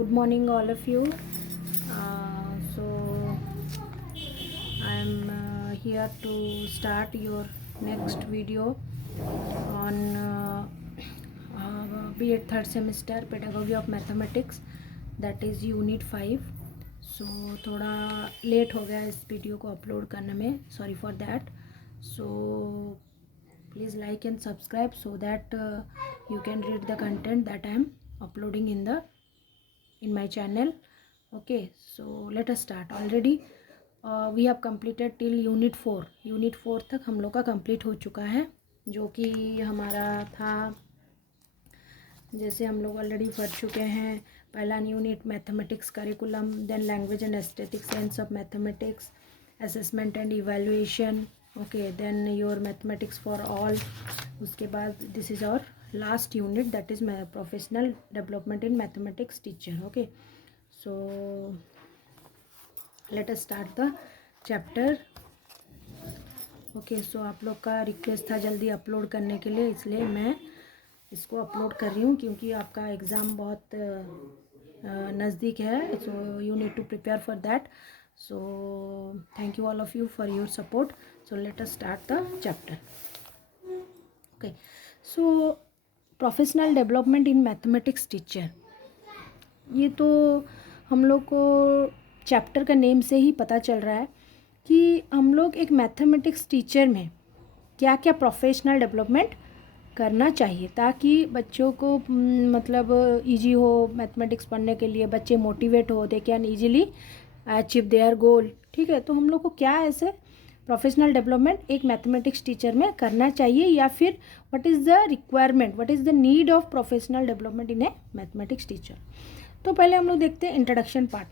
Good morning, all of you. So I am here to start your next video on B.Ed third semester Pedagogy of Mathematics, that is Unit 5. So थोड़ा late हो गया इस video को upload करने में, sorry for that. So please like and subscribe so that you can read the content that I am uploading in my channel. Okay, so let us start. Already we have completed till unit 4. Unit 4 तक हम लोग का complete हो चुका है, जो कि हमारा था, जैसे हम लोग ऑलरेडी पढ़ चुके हैं. पहला unit mathematics curriculum, then language and aesthetic sense of mathematics, assessment and evaluation. Okay, then your mathematics for all. उसके बाद this is our last unit, that is professional development in mathematics teacher. Okay, so let us start the chapter. Okay, so आप लोग का request था जल्दी upload करने के लिए, इसलिए मैं इसको अपलोड कर रही हूँ, क्योंकि आपका एग्ज़ाम बहुत नज़दीक है. So you need to prepare for that. So thank you all of you for your support. So let us start the chapter. Okay, so professional development in mathematics teacher, ये तो हम लोग को चैप्टर का name से ही पता चल रहा है कि हम लोग एक मैथमेटिक्स टीचर में क्या क्या प्रोफेशनल डेवलपमेंट करना चाहिए, ताकि बच्चों को मतलब इजी हो मैथमेटिक्स पढ़ने के लिए, बच्चे मोटिवेट हो, they can easily achieve their गोल. ठीक है, तो हम लोग को क्या ऐसे प्रोफेशनल डेवलपमेंट एक मैथमेटिक्स टीचर में करना चाहिए, या फिर what is the requirement, what is the need of professional development in A mathematics teacher. तो पहले हम लोग देखते हैं इंट्रोडक्शन पार्ट.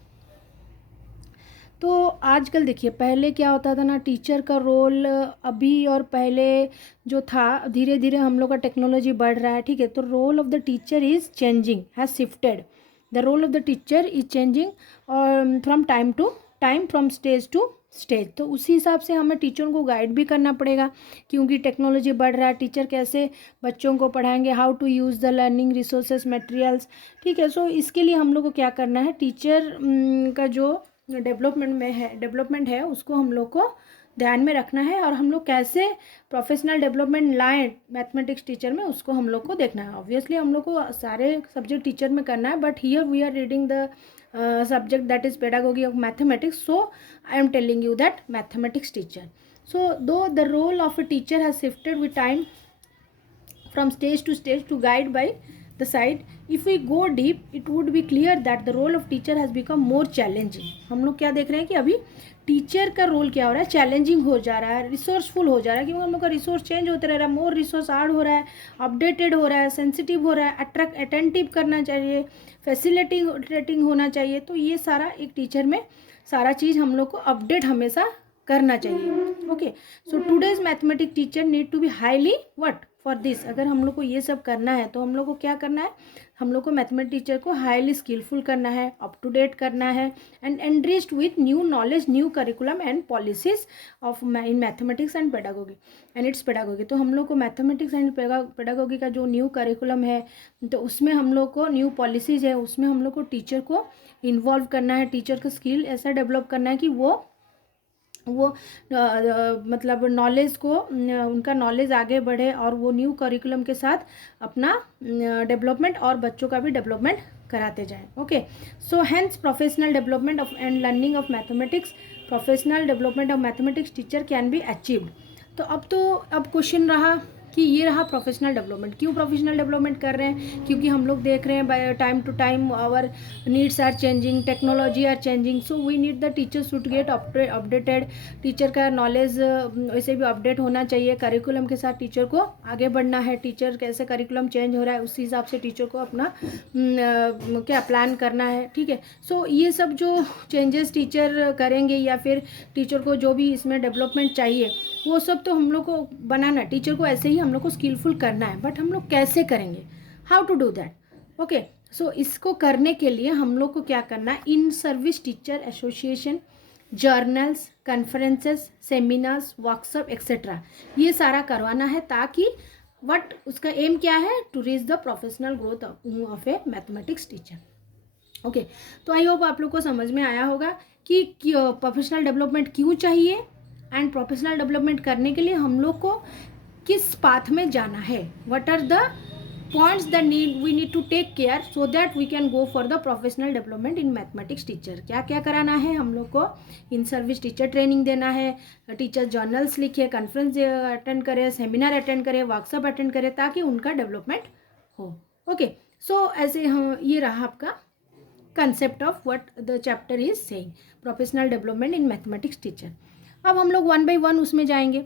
तो आजकल देखिए, पहले क्या होता था ना, टीचर का रोल अभी और पहले जो था, धीरे धीरे हम लोग का टेक्नोलॉजी बढ़ रहा है. ठीक है, तो role of the teacher is changing, has shifted. The role of the teacher is changing और from time to time, from stage to stage. तो उसी हिसाब से हमें टीचरों को गाइड भी करना पड़ेगा, क्योंकि टेक्नोलॉजी बढ़ रहा है. टीचर कैसे बच्चों को पढ़ाएंगे, how to use the learning resources materials. ठीक है, सो इसके लिए हम लोग को क्या करना है, टीचर का जो डेवलपमेंट है उसको हम लोग को ध्यान में रखना है, और हम लोग कैसे प्रोफेशनल डेवलपमेंट लाएं मैथमेटिक्स टीचर में, उसको हम लोग को देखना है. ऑब्वियसली हम लोग को सारे सब्जेक्ट टीचर में करना है, but here we are reading the subject that is pedagogy of mathematics, so I am telling you that mathematics teacher. So though the role of a teacher has shifted with time from stage to stage to guide by the side, if we go deep it would be clear that the role of teacher has become more challenging. हम लोग क्या देख रहे हैं कि अभी teacher का role क्या हो रहा है, चैलेंजिंग हो जा रहा है, रिसोर्सफुल हो जा रहा है, क्योंकि हम लोग का रिसोर्स चेंज होते रह रहा है, मोर रिसोर्स ऐड हो रहा है, अपडेटेड हो रहा है, सेंसिटिव हो रहा है, अटेंटिव करना चाहिए, फैसिलिटेटिंग होना चाहिए. तो ये सारा एक टीचर में सारा चीज़ हम लोग को अपडेट हमेशा करना चाहिए. Okay, so today's mathematics teacher need to be highly what for this. अगर हम लोग को ये सब करना है तो हम लोग को क्या करना है, हम लोग को मैथमेटिक्स टीचर को हाईली स्किलफुल करना है, अप टू डेट करना है, and enriched with new knowledge, new curriculum and policies of in mathematics and pedagogy and it's pedagogy. तो हम लोग को मैथमेटिक्स एंड पेडागोगी का जो न्यू करिकुलम है, तो उसमें हम लोग को न्यू पॉलिसीज है, उसमें हम लोग को टीचर को इन्वॉल्व करना है, टीचर का स्किल ऐसा डेवलप करना है कि वो मतलब नॉलेज को, उनका नॉलेज आगे बढ़े, और वो न्यू करिकुलम के साथ अपना डेवलपमेंट और बच्चों का भी डेवलपमेंट कराते जाएं. Okay, so hence professional development of and learning of mathematics, professional development of mathematics teacher can be achieved. तो अब क्वेश्चन रहा कि ये रहा प्रोफेशनल डेवलपमेंट. क्यों प्रोफेशनल डेवलपमेंट कर रहे हैं, क्योंकि हम लोग देख रहे हैं by time to time our needs are changing, technology are changing, so we need the teacher should get updated. Teacher का नॉलेज वैसे भी अपडेट होना चाहिए, करिकुलम के साथ टीचर को आगे बढ़ना है. टीचर कैसे करिकुलम चेंज हो रहा है उसी हिसाब से टीचर को अपना क्या प्लान करना है. ठीक है, सो ये सब जो चेंजेस टीचर करेंगे, या फिर टीचर को जो भी इसमें डेवलपमेंट चाहिए, वो सब तो हम लोग को बनाना, टीचर को ऐसे ही हम लोग को स्किलफुल करना है. बट हम लोग कैसे करेंगे, how to do that. Okay, so इसको करने के लिए हम लोग को क्या करना है, in service teacher association, journals, conferences, seminars, workshop etcetera, ये सारा करवाना है, ताकि उसका एम क्या है, to reach the professional growth of a mathematics teacher. Okay तो आई होप आप लोग को समझ में आया होगा कि प्रोफेशनल डेवलपमेंट क्यों चाहिए एंड प्रोफेशनल डेवलपमेंट करने के लिए हम लोग को किस पाथ में जाना है, what are the points that we need to take care so that we can go for the professional development in mathematics teacher. क्या क्या कराना है हम लोग को, इन सर्विस टीचर ट्रेनिंग देना है, टीचर जर्नल्स लिखे, कॉन्फ्रेंस अटेंड करे, सेमिनार अटेंड करे, वर्कशॉप अटेंड करे ताकि उनका डेवलपमेंट हो। ओके सो ऐसे हम ये रहा आपका concept of what the chapter is saying, professional development in mathematics teacher. अब हम लोग वन बाय वन उसमें जाएंगे।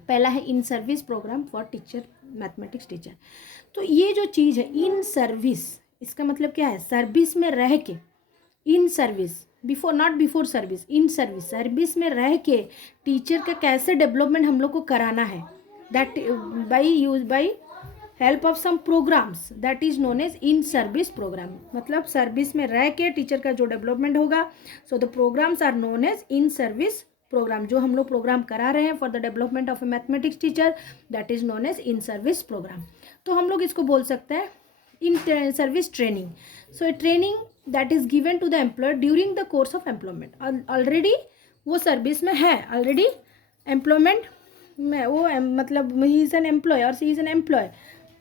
पहला है in service program for teacher, mathematics teacher. तो ये जो चीज़ है इन सर्विस, इसका मतलब क्या है, सर्विस में रह के, in service, before not before service, in service, service में रह के टीचर का कैसे डेवलपमेंट हम लोग को कराना है, that by help of some programs, that is known as in service program. मतलब सर्विस में रह के टीचर का जो डेवलपमेंट होगा, so the programs are known as in service program. जो हम लोग प्रोग्राम करा रहे हैं for the development of a mathematics teacher, that is known as in service program. तो हम लोग इसको बोल सकते हैं in service training. So a training that is given to the employer during the course of employment. Already वो service में है, ऑलरेडी एम्प्लॉयमेंट में वो मतलब he is an employ or she is an employ.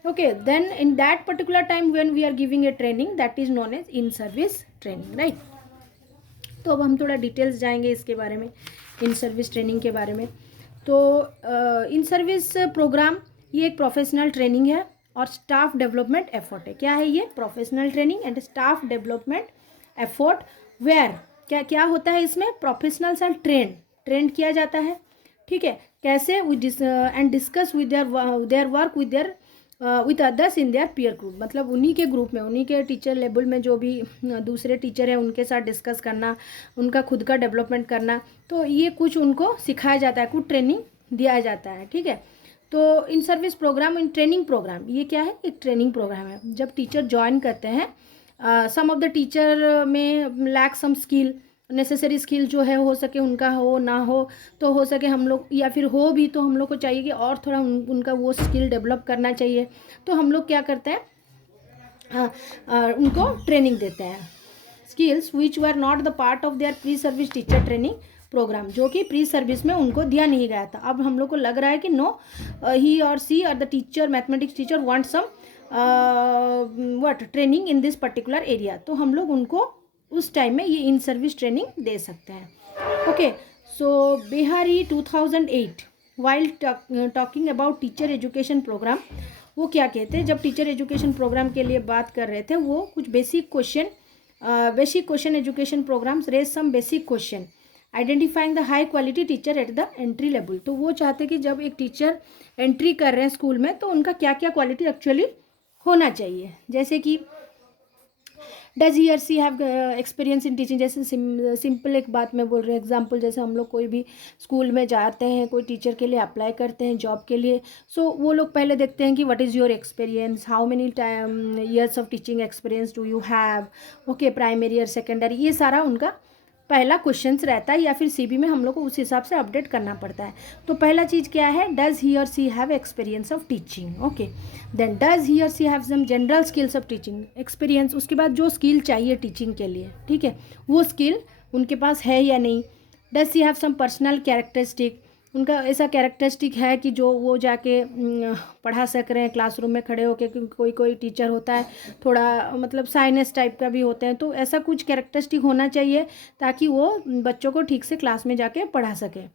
okay then in that particular time when we are giving a training, that is known as in service training, right? तो अब हम थोड़ा details जाएंगे इसके बारे में, इन सर्विस ट्रेनिंग के बारे में। तो इन सर्विस प्रोग्राम ये एक प्रोफेशनल ट्रेनिंग है और स्टाफ डेवलपमेंट एफर्ट है। क्या है ये, professional training and staff development effort, where क्या क्या होता है इसमें, प्रोफेशनल्स आर ट्रेंड किया जाता है, ठीक है। कैसे, and discuss with their work with their with others in their peer group, मतलब उन्हीं के ग्रुप में, उन्हीं के टीचर लेवल में जो भी दूसरे टीचर हैं उनके साथ डिस्कस करना, उनका खुद का डेवलपमेंट करना। तो ये कुछ उनको सिखाया जाता है, कुछ ट्रेनिंग दिया जाता है, ठीक है। तो in service program, in training program, ये क्या है, एक ट्रेनिंग प्रोग्राम है। जब टीचर ज्वाइन करते हैं, सम ऑफ द टीचर में lack some skill, necessary skill जो है हो सके उनका हो ना हो, तो हो सके हम लोग, या फिर हो भी तो हम लोग को चाहिए कि और थोड़ा उनका वो स्किल डेवलप करना चाहिए। तो हम लोग क्या करते हैं, उनको ट्रेनिंग देते हैं, skills which were not the part of their pre service teacher training program, जो कि प्री सर्विस में उनको दिया नहीं गया था। अब हम लोग को लग रहा है कि नो, ही और सी और the teacher, mathematics teacher want some what training in this particular area, तो हम लोग उनको उस टाइम में ये इन सर्विस ट्रेनिंग दे सकते हैं। Okay so Bihari 2008 while talking about teacher education program, वो क्या कहते हैं, जब टीचर एजुकेशन प्रोग्राम के लिए बात कर रहे थे, वो कुछ basic question education programs raise some basic question identifying the high quality teacher at the entry level. तो वो चाहते कि जब एक टीचर एंट्री कर रहे हैं स्कूल में, तो उनका क्या क्या क्वालिटी एक्चुअली होना चाहिए, जैसे कि डज ही और she have experience in teaching. जैसे सिंपल एक बात मैं बोल रही हूँ, एग्जाम्पल, जैसे हम लोग कोई भी स्कूल में जाते हैं, कोई टीचर के लिए अप्लाई करते हैं जॉब के लिए, सो वो लोग पहले देखते हैं कि what is your experience, how many years of teaching experience do you have, okay, primary और सेकेंडरी, ये सारा उनका पहला क्वेश्चंस रहता है, या फिर सीबी में हम लोग को उस हिसाब से अपडेट करना पड़ता है। तो पहला चीज़ क्या है, डज ही और she have experience of teaching, okay. Then does he और she have some general skills of teaching experience, उसके बाद जो स्किल चाहिए टीचिंग के लिए, ठीक है, वो स्किल उनके पास है या नहीं। Does he have some personal characteristic, उनका ऐसा कैरेक्टरिस्टिक है कि जो वो जाके पढ़ा सक रहे हैं क्लासरूम में खड़े होकर, क्योंकि कोई कोई टीचर होता है थोड़ा मतलब साइनेस टाइप का भी होते हैं, तो ऐसा कुछ कैरेक्टरिस्टिक होना चाहिए ताकि वो बच्चों को ठीक से क्लास में जाके पढ़ा सके।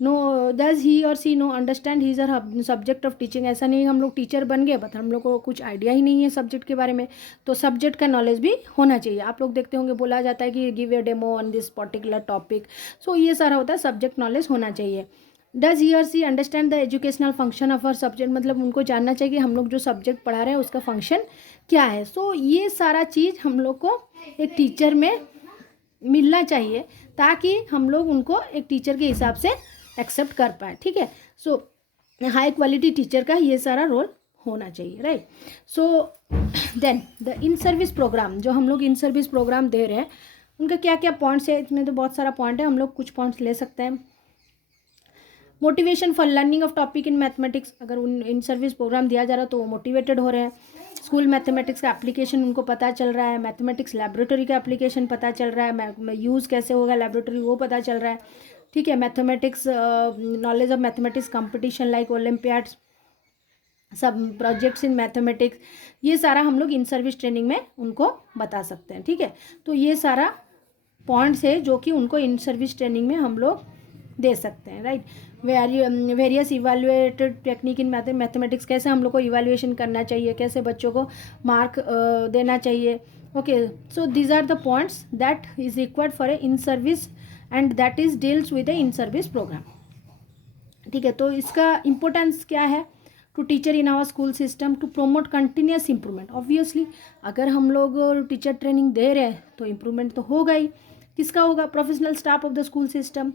नो, डज ही और she know understand his or subject of teaching, ऐसा नहीं हम लोग टीचर बन गए बट हम लोग को कुछ आइडिया ही नहीं है सब्जेक्ट के बारे में, तो सब्जेक्ट का नॉलेज भी होना चाहिए। आप लोग देखते होंगे बोला जाता है कि give a demo on this particular topic, so ये सारा होता है, सब्जेक्ट नॉलेज होना चाहिए। डज ही और she understand the educational function of our subject, मतलब उनको जानना चाहिए कि हम लोग जो सब्जेक्ट पढ़ा रहे हैं उसका फंक्शन क्या है। सो ये सारा चीज़ हम लोग को एक टीचर में मिलना चाहिए ताकि हम लोग उनको एक टीचर के हिसाब से एक्सेप्ट कर पाए, ठीक है। सो हाई क्वालिटी टीचर का ये सारा रोल होना चाहिए, right. So then the in service program, जो हम लोग इन सर्विस प्रोग्राम दे रहे हैं, उनका क्या क्या पॉइंट्स है, इसमें तो बहुत सारा पॉइंट है, हम लोग कुछ पॉइंट्स ले सकते हैं। Motivation for learning of topic in mathematics, अगर इन सर्विस प्रोग्राम दिया जा रहा है तो वो मोटिवेटेड हो रहे हैं। स्कूल मैथमेटिक्स का एप्लीकेशन उनको पता चल रहा है, मैथमेटिक्स लैबोरेटरी का एप्लीकेशन पता चल रहा है, यूज़ कैसे होगा लैबोरेटरी वो पता चल रहा है, ठीक है। Mathematics knowledge of mathematics competition like Olympiads, सब प्रोजेक्ट्स इन मैथमेटिक्स, ये सारा हम लोग इन सर्विस ट्रेनिंग में उनको बता सकते हैं, ठीक है। तो ये सारा पॉइंट्स है जो कि उनको इन सर्विस ट्रेनिंग में हम लोग दे सकते हैं, right. Various evaluated technique in mathematics, कैसे हम लोग को इवेल्युएशन करना चाहिए, कैसे बच्चों को मार्क देना चाहिए, okay. So these are the points that is required for a in service and that is deals with a in service program, ठीक है। तो इसका इम्पोर्टेंस क्या है to teacher in our school system to promote continuous improvement. Obviously अगर हम लोग teacher training दे रहे हैं तो इम्प्रूवमेंट तो होगा ही। किसका होगा? Professional staff of the school system.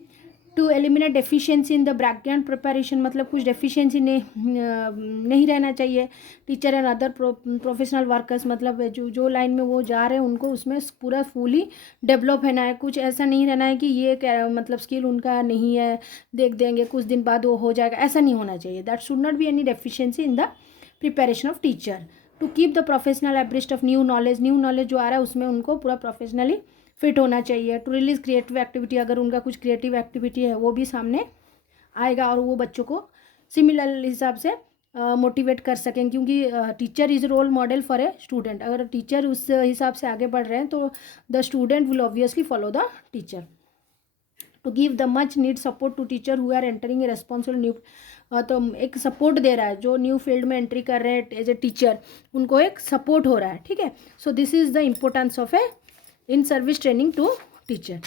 To eliminate deficiency in the background preparation, मतलब कुछ डेफिशिएंसी नहीं रहना चाहिए। Teacher and other professional workers, मतलब जो लाइन में वो जा रहे हैं उनको उसमें पूरा फुली डेवलप रहना है। कुछ ऐसा नहीं रहना है कि ये मतलब स्किल उनका नहीं है, देख देंगे कुछ दिन बाद वो हो जाएगा, ऐसा नहीं होना चाहिए। That should not be any deficiency in the preparation of teacher. To keep the professional abreast of new knowledge जो आ रहा है उसमें उनको पूरा प्रोफेशनली फिट होना चाहिए। टू रिलीज क्रिएटिव एक्टिविटी, अगर उनका कुछ क्रिएटिव एक्टिविटी है वो भी सामने आएगा और वो बच्चों को सिमिलर हिसाब से मोटिवेट कर सकें, क्योंकि teacher is role model for a student. अगर टीचर उस हिसाब से आगे बढ़ रहे हैं तो the student will obviously follow the teacher. To give the much need support to teacher who are entering a responsible new, तो एक सपोर्ट दे रहा है जो न्यू फील्ड में एंट्री कर रहे हैं एज ए टीचर, उनको एक सपोर्ट हो रहा है, ठीक है। So this is the importance of a in service training to teacher,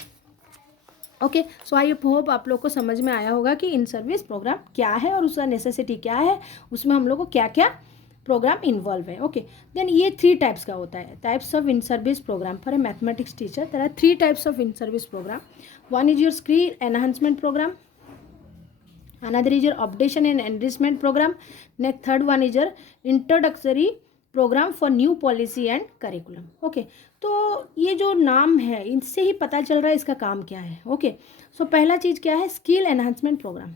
okay. So I hope आप लोग को समझ में आया होगा कि इन सर्विस प्रोग्राम क्या है और उसका नेसेसिटी क्या है, उसमें हम लोग को क्या क्या प्रोग्राम इन्वॉल्व है, ओके। देन ये 3 टाइप्स का होता है, types of in service program for a mathematics teacher. There are 3 types of in service program. One is your skill enhancement program, another is your updation and enrichment program, next third one is your introductory program for new policy and curriculum, okay. तो ये जो नाम है इनसे ही पता चल रहा है इसका काम क्या है, ओके। सो पहला चीज़ क्या है? Skill enhancement programme.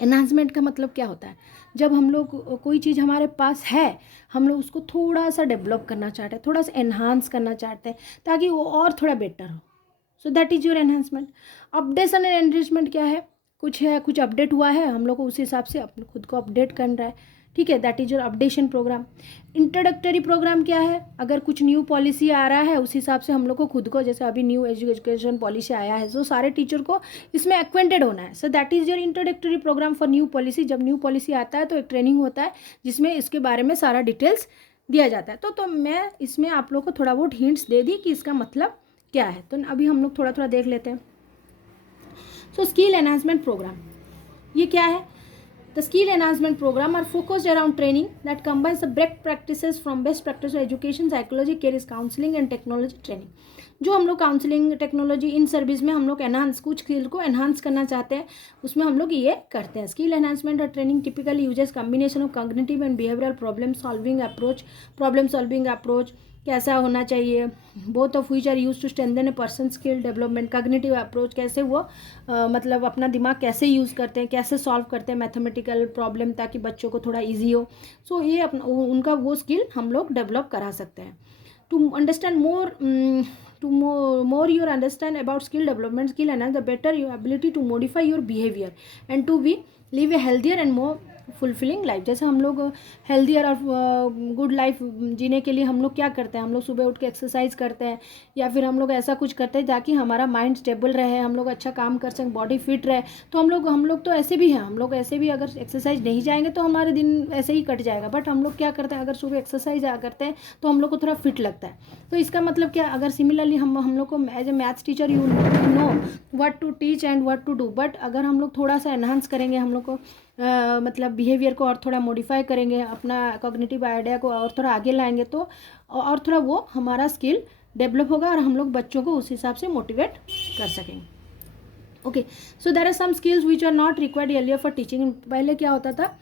एनहांसमेंट का मतलब क्या होता है? जब हम लोग कोई चीज़ हमारे पास है हम लोग उसको थोड़ा सा डेवलप करना चाहते हैं, थोड़ा सा एनहांस करना चाहते हैं ताकि वो और थोड़ा बेटर हो। So that is your enhancement. Updation and enrichment क्या है? कुछ है, कुछ अपडेट हुआ है, हम लोग को उस हिसाब से अपने खुद को अपडेट करना है, ठीक है। That is your updation program. Introductory program क्या है? अगर कुछ न्यू पॉलिसी आ रहा है उस हिसाब से हम लोग को खुद को, जैसे अभी न्यू एजुकेशन पॉलिसी आया है तो सारे टीचर को इसमें एक्वेंटेड होना है। So that is your introductory program for new policy. जब न्यू पॉलिसी आता है तो एक ट्रेनिंग होता है जिसमें इसके बारे में सारा डिटेल्स दिया जाता है। तो मैं इसमें आप लोग को थोड़ा बहुत हिंट्स दे दी कि इसका मतलब क्या है। तो अभी हम लोग थोड़ा थोड़ा देख लेते हैं। सो स्किल एनहांसमेंट प्रोग्राम ये क्या है? The skill enhancement program are focused around training that combines the best practices from best practice of education, psychology, career counseling and technology training. जो हम लोग काउंसलिंग, टेक्नोलॉजी, इन सर्विस में हम लोग enhance, कुछ स्किल को एनहांस करना चाहते हैं उसमें हम लोग ये करते हैं। स्किल एनहांसमेंट और training typically uses combination of cognitive and behavioural problem solving approach कैसा होना चाहिए, both of which are use to strengthen a person skill development. Cognitive approach कैसे वो मतलब अपना दिमाग कैसे यूज़ करते हैं, कैसे सॉल्व करते हैं मैथमेटिकल प्रॉब्लम ताकि बच्चों को थोड़ा ईजी हो। सो ये अपना उनका वो स्किल हम लोग डेवलप करा सकते हैं। To understand more your understand about skill development, skill enhance the better your ability to modify your behavior and to be live a healthier and more fulfilling life. जैसे हम लोग हेल्दियर और good life जीने के लिए हम लोग क्या करते हैं? हम लोग सुबह उठ के एक्सरसाइज करते हैं या फिर हम लोग ऐसा कुछ करते हैं ताकि हमारा माइंड स्टेबल रहे, हम लोग अच्छा काम कर सकें, बॉडी फिट रहे। तो हम लोग तो ऐसे भी हैं, हम लोग ऐसे भी अगर एक्सरसाइज नहीं जाएंगे तो हमारे दिन ऐसे ही कट जाएगा। बट हम लोग क्या करते हैं? अगर सुबह एक्सरसाइज करते हैं तो हम लोग को थोड़ा फिट लगता है। तो इसका मतलब क्या? अगर सिमिलरली हम लोग को as a maths teacher you know what to teach and what to do, but अगर हम लोग थोड़ा सा एनहांस करेंगे, हम लोग को मतलब बिहेवियर को और थोड़ा मॉडिफाई करेंगे, अपना कॉग्निटिव आइडिया को और थोड़ा आगे लाएंगे तो और थोड़ा वो हमारा स्किल डेवलप होगा और हम लोग बच्चों को उस हिसाब से मोटिवेट कर सकेंगे, okay. So there are some skills which are not required earlier for teaching. पहले क्या होता था?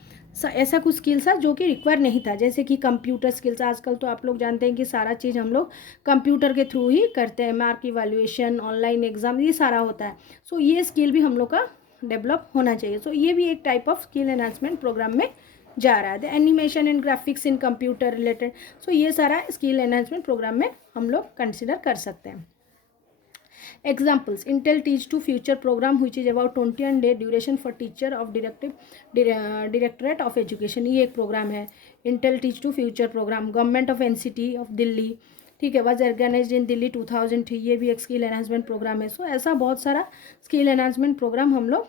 ऐसा कुछ स्किल्स था जो कि रिक्वायर नहीं था, जैसे कि कंप्यूटर स्किल्स। आजकल तो आप लोग जानते हैं कि सारा चीज़ हम लोग कंप्यूटर के थ्रू ही करते हैं, मार्क इवैल्यूएशन, ऑनलाइन एग्जाम, ये सारा होता है। सो ये स्किल भी हम लोग का डेवलप होना चाहिए। सो ये भी एक type of skill enhancement program में जा रहा है। The animation and graphics in computer related, so ये सारा स्किल एनहांसमेंट प्रोग्राम में हम लोग कंसिडर कर सकते हैं। Examples: Intel Teach to Future program, which is about 21-day duration for teacher of Directorate of Education. ये एक प्रोग्राम है Intel Teach to Future program, government of NCT of Delhi, ठीक है, वाज ऑर्गेनाइज्ड इन दिल्ली 2003, ये भी एक स्किल एनहांसमेंट प्रोग्राम है। सो ऐसा बहुत सारा स्किल एनहांसमेंट प्रोग्राम हम लोग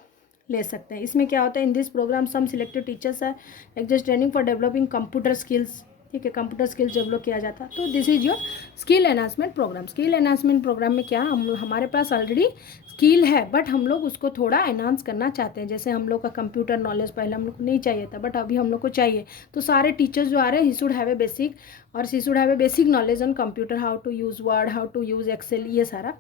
ले सकते हैं। इसमें क्या होता है, in this program some selected teachers है exhaust training for developing computer skills, ठीक है, कंप्यूटर स्किल्स डेवलप किया जाता है। तो this is your skill enhancement program. Skill enhancement program में क्या, हमारे पास ऑलरेडी स्किल है बट हम लोग उसको थोड़ा एनहांस करना चाहते हैं। जैसे हम लोग का कंप्यूटर नॉलेज पहले हम लोग को नहीं चाहिए था बट अभी हम लोग को चाहिए, तो सारे टीचर्स जो आ रहे हैं he should have a basic or she should have a basic knowledge on computer, how to use Word, how to use Excel, ये सारा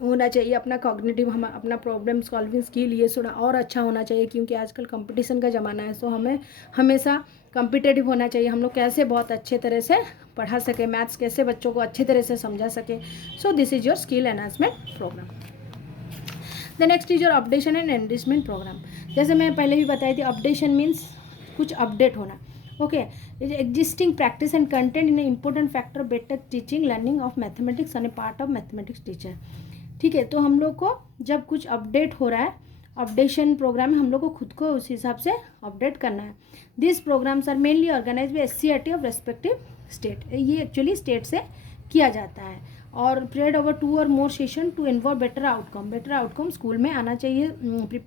होना चाहिए। अपना कॉग्निटिव, हम अपना प्रॉब्लम सॉल्विंग स्किल ये थोड़ा और अच्छा होना चाहिए, क्योंकि आजकल कंपटीशन का ज़माना है। सो हमें हमेशा कॉम्पिटिटिव होना चाहिए। हम लोग कैसे बहुत अच्छे तरह से पढ़ा सके, मैथ्स कैसे बच्चों को अच्छे तरह से समझा सके। So this is your skill enhancement program. The next is your updation and enrichment program. जैसे मैं पहले भी बताई थी, अपडेशन मीन्स कुछ अपडेट होना, okay. Existing practice and content in important factor better teaching learning of mathematics and a part of mathematics teacher, ठीक है। तो हम लोग को जब कुछ अपडेट हो रहा है, अपडेशन प्रोग्राम में हम लोग को खुद को उस हिसाब से अपडेट करना है। This programs are mainly organize by SCERT of respective state, ये एक्चुअली स्टेट से किया जाता है और पीरियड ओवर 2 और more session to involve better outcome. Better outcome school में आना चाहिए।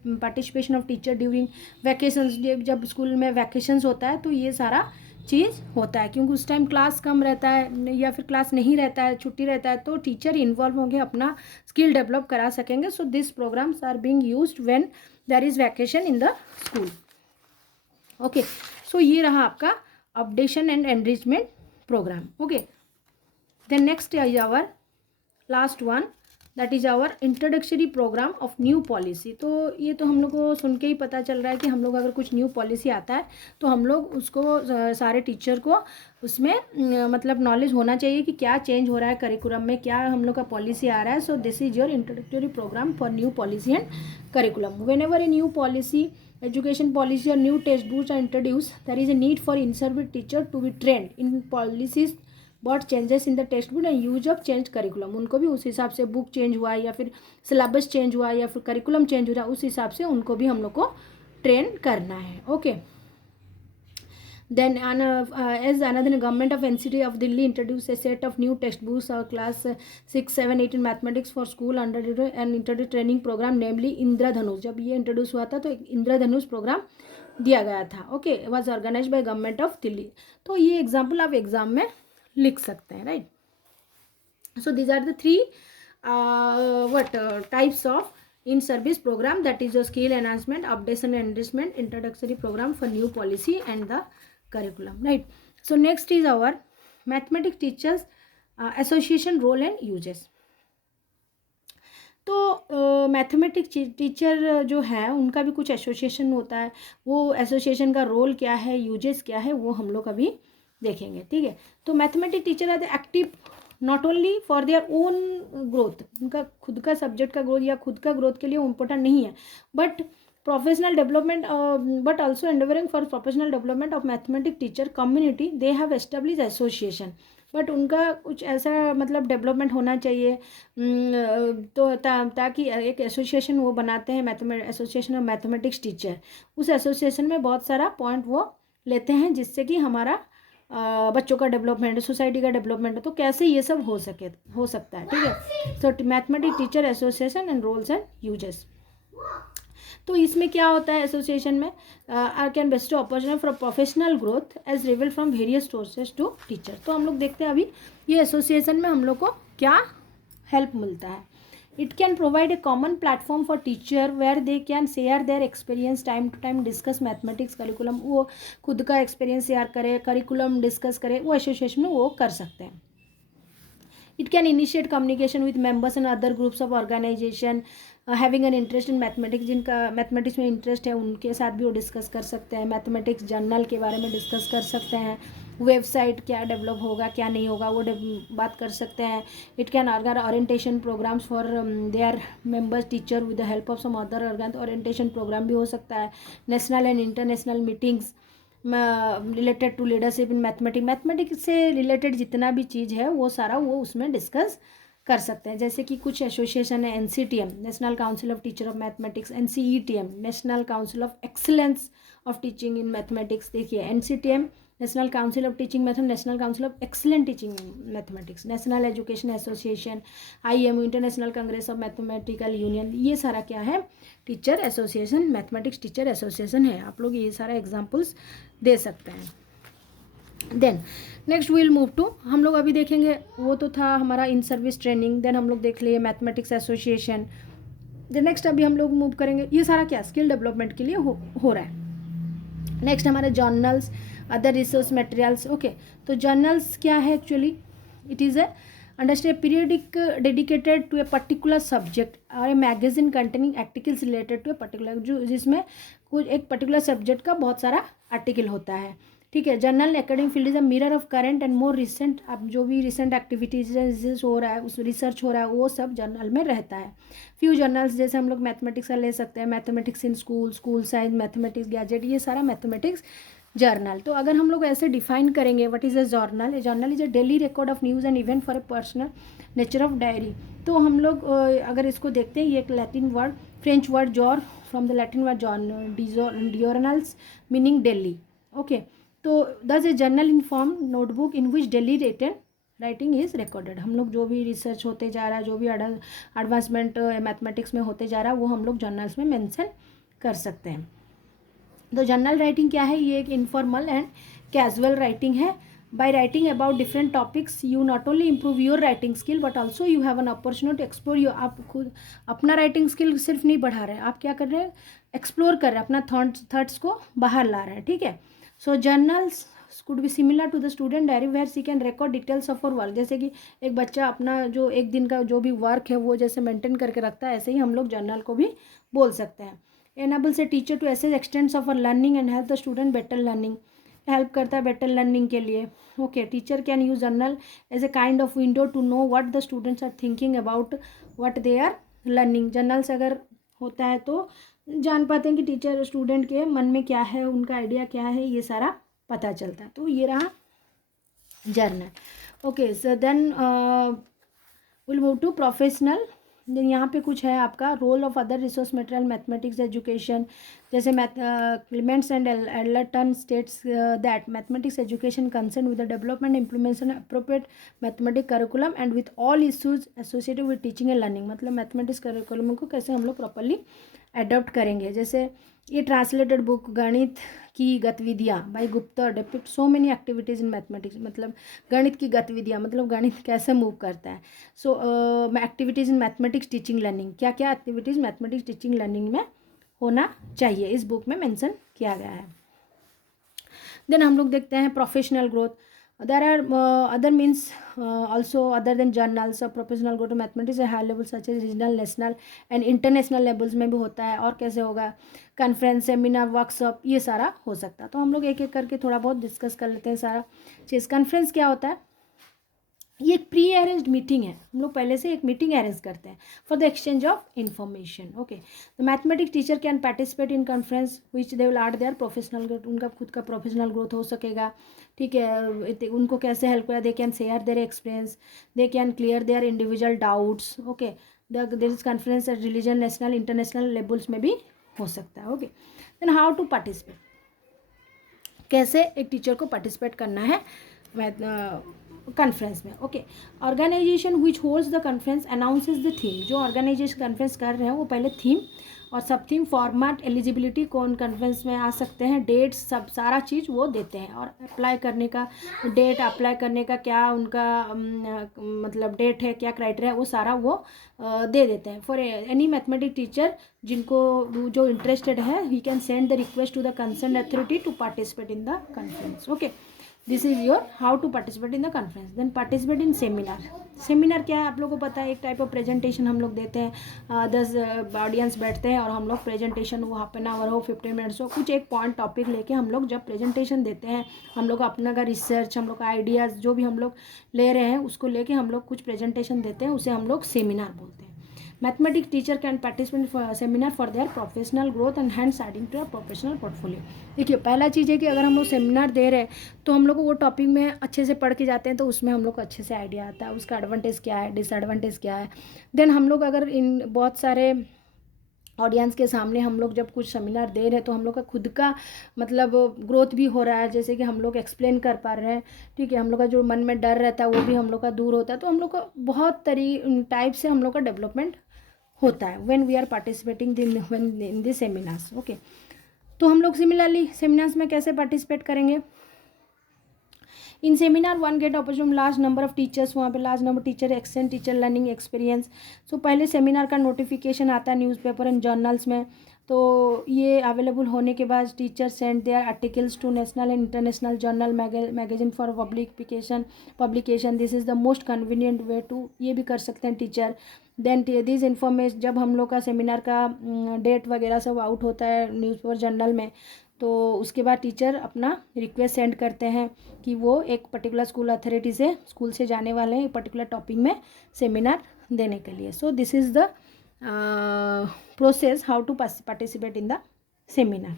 Participation of teacher during vacations, जब स्कूल में वैकेशंस होता है तो ये सारा चीज़ होता है, क्योंकि उस टाइम क्लास कम रहता है या फिर क्लास नहीं रहता है, छुट्टी रहता है, तो टीचर इन्वॉल्व होंगे, अपना स्किल डेवलप करा सकेंगे। So this programs are being used when there is vacation in the school, okay. So ये रहा आपका updation and enrichment program, okay. Then next is our last one, that is our introductory program of new policy. तो ये तो हम लोग को सुन के ही पता चल रहा है कि हम लोग अगर कुछ न्यू पॉलिसी आता है तो हम लोग उसको सारे टीचर को उसमें मतलब नॉलेज होना चाहिए कि क्या चेंज हो रहा है करिकुलम में, क्या हम लोग का पॉलिसी आ रहा है। So this is your introductory program for new policy and curriculum. Whenever a new policy, education policy or new textbooks are introduced, there is a need for in-service teacher to be trained in policies, what changes in the textbook and use of changed curriculum। उनको भी उस हिसाब से book change हुआ या फिर syllabus change हुआ या फिर करिकुलम चेंज हो रहा है, उस हिसाब से उनको भी हम लोग को ट्रेन करना है, okay. Then as another government of NCT of Delhi introduced a set of new textbooks or class 6, 7, 8 in mathematics for school under and introduced training program namely इंद्रधनुष। जब ये इंट्रोड्यूस हुआ था तो एक इंद्रधनुष प्रोग्राम दिया गया था, okay, was organize by government of Delhi. तो ये एग्जाम्पल आप एग्जाम में लिख सकते हैं, right. So these are the 3 types of in service program, that is your skill enhancement, updation and enrichment, introductory program for new policy and the curriculum, right। So next is our mathematics teachers association role and uses। तो mathematics teacher जो है उनका भी कुछ association होता है, वो association का रोल क्या है, यूजेस क्या है, वो हम लोग अभी देखेंगे, ठीक है। तो mathematics teacher are the active not only for their own growth, उनका खुद का सब्जेक्ट का ग्रोथ या खुद का ग्रोथ के लिए इम्पोर्टेंट नहीं है, but professional development, but also endeavouring for professional development of mathematics teacher community, they have establish association. But उनका कुछ ऐसा मतलब डेवलपमेंट होना चाहिए, तो ताकि एक एसोसिएशन वो बनाते हैं, एसोसिएशन ऑफ मैथमेटिक्स टीचर। उस एसोसिएशन में बहुत सारा पॉइंट वो लेते हैं जिससे कि हमारा बच्चों का डेवलपमेंट, सोसाइटी का डेवलपमेंट, तो कैसे ये सब हो सकता है, ठीक है। तो mathematics teacher association and roles and uses. तो इसमें क्या होता है एसोसिएशन में, are can best opportunity for professional growth as reveal from various sources to teacher. तो हम लोग देखते हैं अभी ये एसोसिएशन में हम लोग को क्या हेल्प मिलता है। It can provide a common platform for teacher where they can share their experience, time to time discuss mathematics curriculum, वो खुद का एक्सपीरियंस शेयर करे, करिकुलम डिस्कस करे, वो एसोसिएशन में वो कर सकते हैं। It can initiate communication with members and other groups of organisation having an interest in mathematics, जिनका मैथमेटिक्स में इंटरेस्ट है उनके साथ भी वो डिस्कस कर सकते हैं। मैथमेटिक्स जर्नल के बारे में डिस्कस कर सकते हैं, वेबसाइट क्या डेवलप होगा क्या नहीं होगा वो बात कर सकते हैं। It can organ orientation programmes for their members teacher with the help of some other organ, orientation programme भी हो सकता है। National and international meetings related to leadership in mathematics से रिलेटेड जितना भी चीज़ है वो सारा वो उसमें डिस्कस कर सकते हैं। जैसे कि कुछ एसोसिएशन है, NCTM national council of teacher of mathematics, NCETM national council of excellence of teaching in mathematics. देखिए NCTM national council of teaching mathematics, national council of excellent teaching in mathematics, national education association, IMU international congress of mathematical union, ये सारा क्या है, teacher association, mathematics teacher association है। आप लोग ये सारा एग्जाम्पल्स दे सकते हैं। Then next will move to, हम लोग अभी देखेंगे, वो तो था हमारा इन सर्विस ट्रेनिंग, देन हम लोग देख लिए मैथमेटिक्स एसोसिएशन। देन नेक्स्ट अभी हम लोग मूव करेंगे, ये सारा क्या स्किल डेवलपमेंट के लिए हो रहा है। नेक्स्ट हमारे journals, other resource materials. Okay, तो जर्नल्स क्या है actually, it is understand periodic dedicated to a particular subject or a magazine containing articles related to a particular, जो जिसमें कुछ एक पर्टिकुलर सब्जेक्ट का बहुत सारा आर्टिकल होता है। ठीक है, journal academic field is a mirror of current and more recent, अब जो भी रिसेंट एक्टिविटीज हो रहा है, उस रिसर्च हो रहा है, वो सब जर्नल में रहता है। फ्यू जर्नल्स जैसे हम लोग मैथमेटिक्स का ले सकते हैं, mathematics in school, school science, mathematics gadget, ये सारा मैथमेटिक्स जर्नल। तो अगर हम लोग ऐसे डिफाइन करेंगे what is a journal, a journal is a daily record of news and event for a personal nature of diary. तो हम लोग अगर इसको देखते हैं, ये एक Latin word, French word jour, from the Latin word जॉन, डियोरनल्स मीनिंग डेली। ओके, तो thus a journal in form notebook in which daily writing is recorded. हम लोग जो भी रिसर्च होते जा रहा है, जो भी एडवांसमेंट मैथमेटिक्स में होते जा रहा है, वो हम लोग जर्नल्स में मेंशन कर सकते हैं। तो जर्नल राइटिंग क्या है, ये एक इनफॉर्मल एंड कैजुअल राइटिंग है। By writing about different topics you not only improve your writing skill but also you have an opportunity to explore your, आप खुद अपना राइटिंग स्किल सिर्फ नहीं बढ़ा रहे हैं, आप क्या कर रहे हैं, एक्सप्लोर कर रहे हैं, अपना थॉट्स को बाहर ला रहे हैं। ठीक है, so journals could be similar to the student diary where she can record details of our work. जैसे कि एक बच्चा अपना जो एक दिन का जो भी वर्क है वो जैसे मेंटेन करके रखता है, ऐसे ही हम लोग जर्नल को भी बोल सकते हैं। enables a teacher to assess extents of our learning and help the student better learning, help करता है बेटर लर्निंग के लिए। Okay, teacher can use journal as a kind of window to know what the students are thinking about what they are learning. Journals अगर होता है तो जान पाते हैं कि टीचर स्टूडेंट के मन में क्या है, उनका आइडिया क्या है, ये सारा पता चलता है। तो ये रहा journal. Okay, so then will move to professional. यहाँ पे कुछ है आपका role of other resource material mathematics education, जैसे Clements and Ellerton states that mathematics education concern with the development implementation appropriate mathematics curriculum and with all issues associated with teaching and learning. मतलब mathematics curriculum को कैसे हम लोग properly adopt करेंगे। जैसे ये translated book गणित की गतिविधियाँ by Gupta depict so many activities in mathematics, मतलब गणित की गतिविधियाँ, मतलब गणित कैसे मूव करता है। So activities in mathematics teaching learning, क्या क्या एक्टिविटीज़ मैथमेटिक्स टीचिंग लर्निंग में होना चाहिए, इस बुक में मेंशन किया गया है। देन हम लोग देखते हैं professional growth. there are other means also other than journals of professional growth mathematics at high level such as regional, national and international levels में भी होता है। और कैसे होगा, कॉन्फ्रेंस, सेमिनार, वर्कशॉप, ये सारा हो सकता है। तो हम लोग एक एक करके थोड़ा बहुत डिस्कस कर लेते हैं सारा चीज़। कॉन्फ्रेंस क्या होता है, ये एक प्री अरेंज्ड मीटिंग है, हम लोग पहले से एक मीटिंग अरेंज करते हैं for the exchange of information. Okay, the mathematics teacher can participate in conference which they will add there professional growth, उनका खुद का प्रोफेशनल ग्रोथ हो सकेगा। ठीक है, उनको कैसे हेल्प करें, they can share their experience, they can clear their individual doubts. Okay, there is conference at regional, national, international levels में भी हो सकता है। Okay, then how to participate, कैसे एक टीचर को पार्टिसिपेट करना है कॉन्फ्रेंस में। Okay, organisation which holds the conference announces the theme, जो ऑर्गेनाइजेशन कॉन्फ्रेंस कर रहे हैं वो पहले थीम और सब थीम, फॉर्मेट, एलिजिबिलिटी, कौन कॉन्फ्रेंस में आ सकते हैं, डेट्स, सब सारा चीज़ वो देते हैं। और अप्लाई करने का डेट, अप्लाई करने का क्या उनका मतलब डेट है, क्या क्राइटेरिया, वो सारा वो दे देते हैं। फॉर एनी मैथमेटिक्स टीचर जिनको जो इंटरेस्टेड है, he can send the request to the concern authority to participate in the conference. Okay, this is your how to participate in the conference. Then participate in seminar. Seminar क्या है आप लोगों को पता है, एक टाइप ऑफ प्रेजेंटेशन हम लोग देते हैं, 10 ऑडियंस बैठते हैं और हम लोग प्रेजेंटेशन वो हाफ एन आवर हो, 15 मिनट्स हो, कुछ एक पॉइंट टॉपिक लेके हम लोग जब प्रेजेंटेशन देते हैं, हम लोग अपना का रिसर्च, हम लोग का आइडियाज़ जो भी हम लोग ले रहे हैं उसको लेके हम लोग कुछ प्रेजेंटेशन देते हैं, उसे हम लोग सेमिनार बोलते हैं। Mathematics teacher can participate seminar for their professional growth and hands adding to professional portfolio. देखिए पहला चीज़ है कि अगर हम लोग सेमिनार दे रहे हैं तो हम लोग को वो टॉपिक में अच्छे से पढ़ के जाते हैं तो उसमें हम लोग को अच्छे से आइडिया आता है, उसका एडवांटेज क्या है, डिसएडवांटेज क्या है। देन हम लोग अगर इन बहुत सारे ऑडियंस के सामने हम लोग जब कुछ सेमिनार दे रहे हैं तो हम लोग का खुद का मतलब ग्रोथ भी हो रहा है, जैसे कि हम लोग एक्सप्लेन कर पा रहे हैं, ठीक है। हम लोग का जो मन में डर रहता है वो भी हम लोग का दूर होता है, तो हम लोग का बहुत टाइप से हम लोग का डेवलपमेंट होता है when we are participating in this seminars. Okay, तो हम लोग सिमिलरली सेमिनार्स में कैसे पार्टिसिपेट करेंगे? In seminar one get opportunity large number of teachers, वहाँ पे large number teacher, extend teacher learning experience. So पहले सेमिनार का नोटिफिकेशन आता है न्यूज़पेपर एंड जर्नल्स में, तो ये अवेलेबल होने के बाद teacher send their articles to national and international journal magazine for publication. This is the most convenient way to, ये भी कर सकते हैं टीचर। देन दिस इन्फॉर्मेशन, जब हम लोग का सेमिनार का डेट वगैरह सब आउट होता है न्यूज़पेपर जर्नल में, तो उसके बाद टीचर अपना रिक्वेस्ट सेंड करते हैं कि वो एक पर्टिकुलर स्कूल अथॉरिटी से स्कूल से जाने वाले हैं एक पर्टिकुलर टॉपिक में सेमिनार देने के लिए। So this is the process how to participate in the seminar.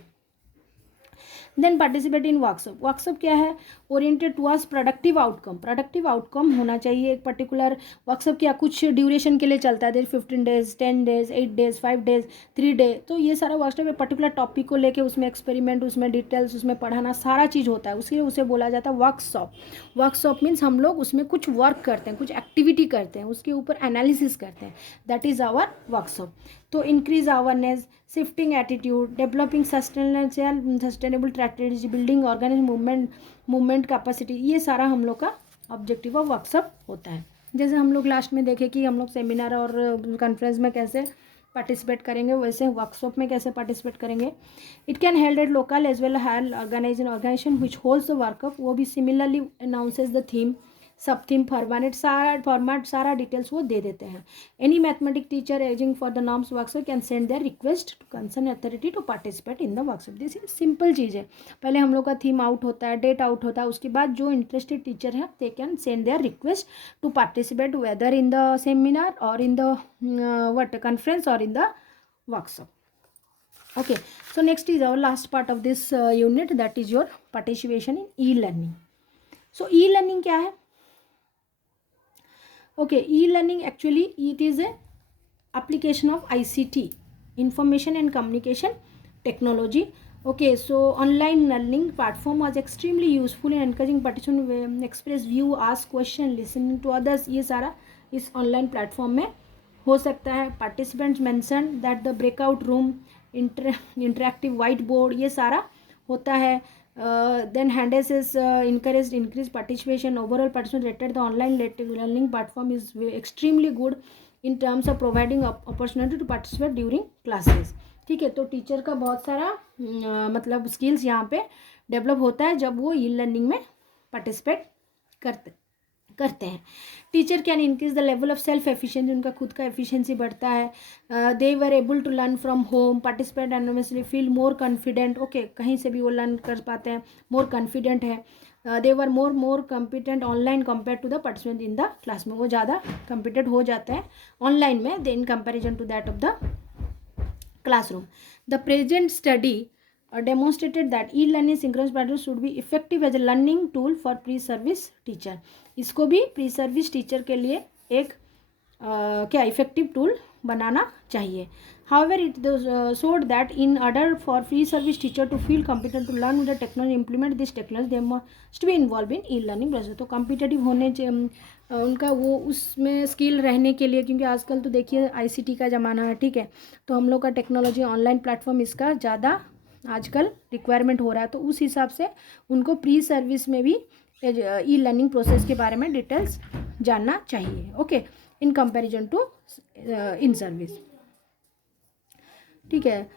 Then participate in workshop. Workshop क्या है? Oriented towards productive outcome. Productive outcome होना चाहिए एक पर्टिकुलर वर्कशॉप। क्या कुछ ड्यूरेशन के लिए चलता है, 15 days, 10 days, 8 days, 5 days, 3 day, तो ये सारा वर्कशॉप एक पर्टिकुलर टॉपिक को लेके उसमें एक्सपेरिमेंट, उसमें डिटेल्स, उसमें पढ़ाना सारा चीज़ होता है, उसके उसे बोला जाता है वर्कशॉप। वर्कशॉप मीन्स हम लोग उसमें कुछ वर्क करते हैं, कुछ एक्टिविटी करते हैं, उसके ऊपर एनालिसिस करते हैं, दैट इज़ आवर वर्कशॉप। तो increase awareness, shifting attitude, developing sustainable strategy, building organise movement capacity, ये सारा हम लोग का ऑब्जेक्टिव ऑफ वर्कशॉप होता है। जैसे हम लोग लास्ट में देखे कि हम लोग सेमिनार और कॉन्फ्रेंस में कैसे पार्टिसिपेट करेंगे, वैसे वर्कशॉप में कैसे पार्टिसिपेट करेंगे। It can held at local as well held organization which holds the workup, वो भी similarly announces the theme, sub theme format सारा डिटेल्स वो दे देते हैं। Any mathematic teacher aging for the norms workshop can send their request to concern authority to participate in the workshop. This simple चीज़ है। पहले हम लोग का थीम आउट होता है, डेट आउट होता है, उसके बाद जो इंटरेस्टेड टीचर है they can send their request to participate whether in the seminar or in the what conference or in the workshop. Okay, so next is our last part of this unit, that is your participation in e-learning. So e-learning क्या है? Okay, e-learning actually it is a application of ICT, information and communication technology. Okay, so online learning platform was extremely useful in encouraging participants express view, ask question, listening to others. ये सारा इस online platform में हो सकता है। Participants mention that the breakout room, interactive white board, ये सारा होता है। Then hands is increase participation, overall participant rated the online learning platform is extremely good in terms of providing opportunity to participate during classes. ठीक है, तो teacher का बहुत सारा मतलब स्किल्स यहाँ पे डेवलप होता है जब वो ई लर्निंग में पार्टिसिपेट करते हैं। Teacher can increase the level of self efficiency, उनका खुद का एफिशिएंसी बढ़ता है। They were able to learn from home, participate anonymously, feel more confident. Okay, कहीं से भी वो लर्न कर पाते हैं, मोर कॉन्फिडेंट है। They were more competent online compare to the participant in the class में, वो ज़्यादा कॉम्पिटेंट हो जाते हैं ऑनलाइन में in comparison to that of the classroom. The present study demonstrated that e-learning synchronous patterns should be effective as a learning tool for pre-service teacher. इसको भी pre-service teacher के लिए एक क्या इफेक्टिव टूल बनाना चाहिए. However, it showed that in order for pre-service teacher to feel competent to learn the technology, implement this technology, they must be involved in e-learning process. तो competitive होने उनका वो उसमें स्किल रहने के लिए, क्योंकि आजकल तो देखिए ICT का ज़माना है, ठीक है, तो हम लोग का टेक्नोलॉजी ऑनलाइन प्लेटफॉर्म इसका ज़्यादा आजकल रिक्वायरमेंट हो रहा है, तो उस हिसाब से उनको प्री सर्विस में भी ई लर्निंग प्रोसेस के बारे में डिटेल्स जानना चाहिए. Okay, in comparison to in service. ठीक है.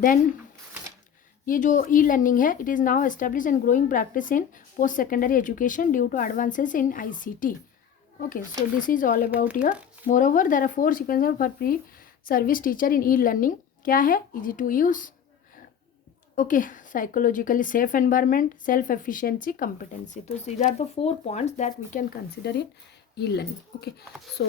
देन ये जो ई लर्निंग है, it is now establish and growing practice in post secondary education due to advances in ICT. Okay, so this is all about your. Moreover, there are 4 sequences for pre-service teacher in e-learning. क्या है? Easy to use, Okay, psychologically safe environment, self efficiency, competency. So these are the 4 points that we can consider in e-learning. Okay, so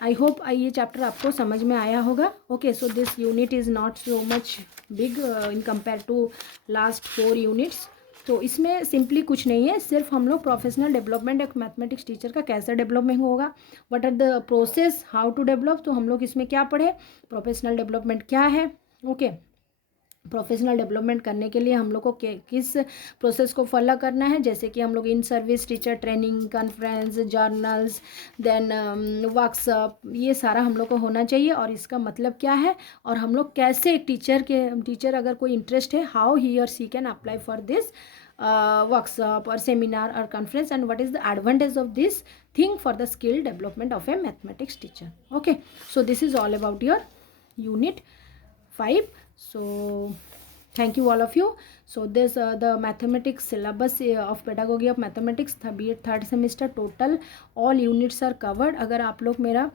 I hope ये chapter आपको समझ में आया होगा. Okay, so this unit is not so much big in compared to last 4 units. तो इसमें simply कुछ नहीं है, सिर्फ हम लोग प्रोफेशनल डेवलपमेंट एक मैथमेटिक्स टीचर का कैसे डेवलपमेंट होगा, what are the process, how to develop. तो हम लोग इसमें क्या पढ़े, प्रोफेशनल डेवलपमेंट क्या है. ओके, प्रोफेशनल डेवलपमेंट करने के लिए हम लोग को किस प्रोसेस को फॉलो करना है, जैसे कि हम लोग in service, teacher training, conference, journals, then workshop, ये सारा हम लोग को होना चाहिए. और इसका मतलब क्या है, और हम लोग कैसे एक टीचर अगर कोई इंटरेस्ट है, हाउ ही और she can apply for this workshop or seminar or conference, and what is the advantage of this thing for the skill development of a mathematics teacher. Okay, so this is all about your unit 5. So thank you all of you. So this the mathematics syllabus of pedagogy of mathematics third semester, total all units are covered. अगर आप लोग मेरा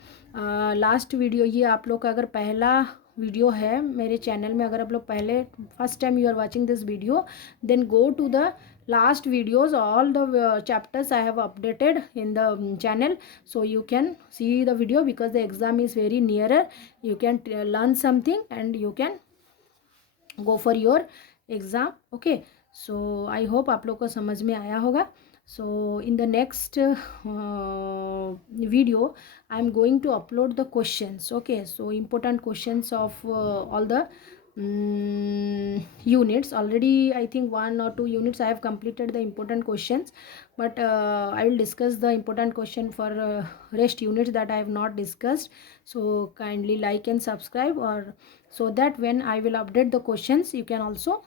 last video, ये आप लोग का अगर पहला वीडियो है मेरे चैनल में, अगर आप लोग पहले first time you are watching this video, then go to the last videos, all the chapters I have updated in the channel, so you can see the video, because the exam is very nearer. You can learn something and you can go for your exam. Okay, so I hope आप लोग को समझ में आया होगा. So in the next video I am going to upload the questions. Okay, so important questions of all the units. Already I think 1 or 2 units I have completed the important questions, but I will discuss the important question for rest units that I have not discussed. So kindly like and subscribe, or so that when I will update the questions you can also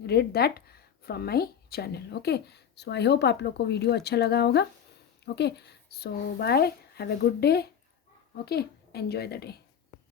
read that from my channel. Okay, so I hope आप लोग को video अच्छा लगा होगा. Okay, so bye, have a good day. Okay, enjoy the day.